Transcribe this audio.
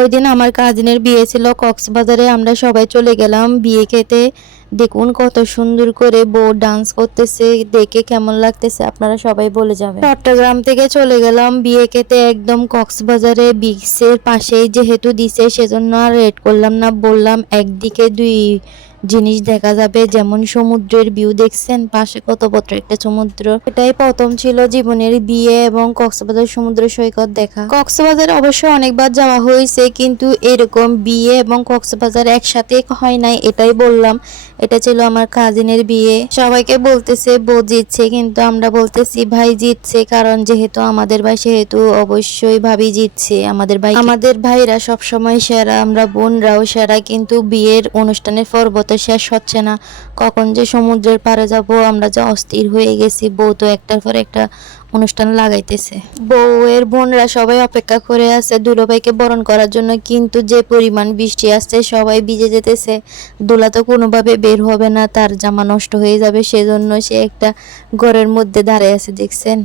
ওই দিন আমার কাজিনের বিয়ে ছিল কক্সবাজারে। আমরা সবাই চলে গেলাম বিয়ে খেতে। দেখুন কত সুন্দর করে বউ ডান্স করতেছে, দেখে কেমন লাগতেছে আপনারা সবাই বলে যাবেন। চট্টগ্রাম থেকে চলে গেলাম বিয়ে খেতে একদম কক্সবাজারে, বিচের পাশেই যেহেতু দিছে সেজন্য আর রেট করলাম না, বললাম একদিকে দুই জিনিস দেখা যাবে, যেমন সমুদ্রের ভিউ দেখছেন পাশে কত বড় একটা সমুদ্র। এটাই প্রথম ছিল জীবনের বিয়ে এবং কক্সবাজার সমুদ্র সৈকত দেখা। কক্সবাজার অবশ্য অনেকবার যাওয়া হয়েছে, কিন্তু এরকম বিয়ে এবং কক্সবাজার একসাথে হয় নাই, এটাই বললাম। এটা ছিল আমার কাজিনের বিয়ে। সবাইকে বলতেছে বউ জিতছে, কিন্তু আমরা বলতেছি ভাই জিতছে, কারণ যেহেতু আমাদের ভাই সেহেতু অবশ্যই ভাবি জিতছে। আমাদের ভাইরা সবসময় সেরা, আমরা বোনরাও সেরা। কিন্তু বিয়ের অনুষ্ঠানের পর্ব তো শেষ হচ্ছে না, কখন যে সমুদ্রের পাড়ে যাব আমরা যা অস্থির হয়ে গেছি। বউ তো একটার পর একটা অনুষ্ঠান লাগাইতেছে। বউয়ের বোনরা সবাই অপেক্ষা করে আছে দুলোভাইকে বরণ করার জন্য, কিন্তু যে পরিমাণ বৃষ্টি আসছে সবাই ভিজে যেতেছে। দোলা তো কোনোভাবে বের হবে না, তার জামা নষ্ট হয়ে যাবে, সেজন্য সে একটা ঘরের মধ্যে দাঁড়িয়ে আছে দেখছেন।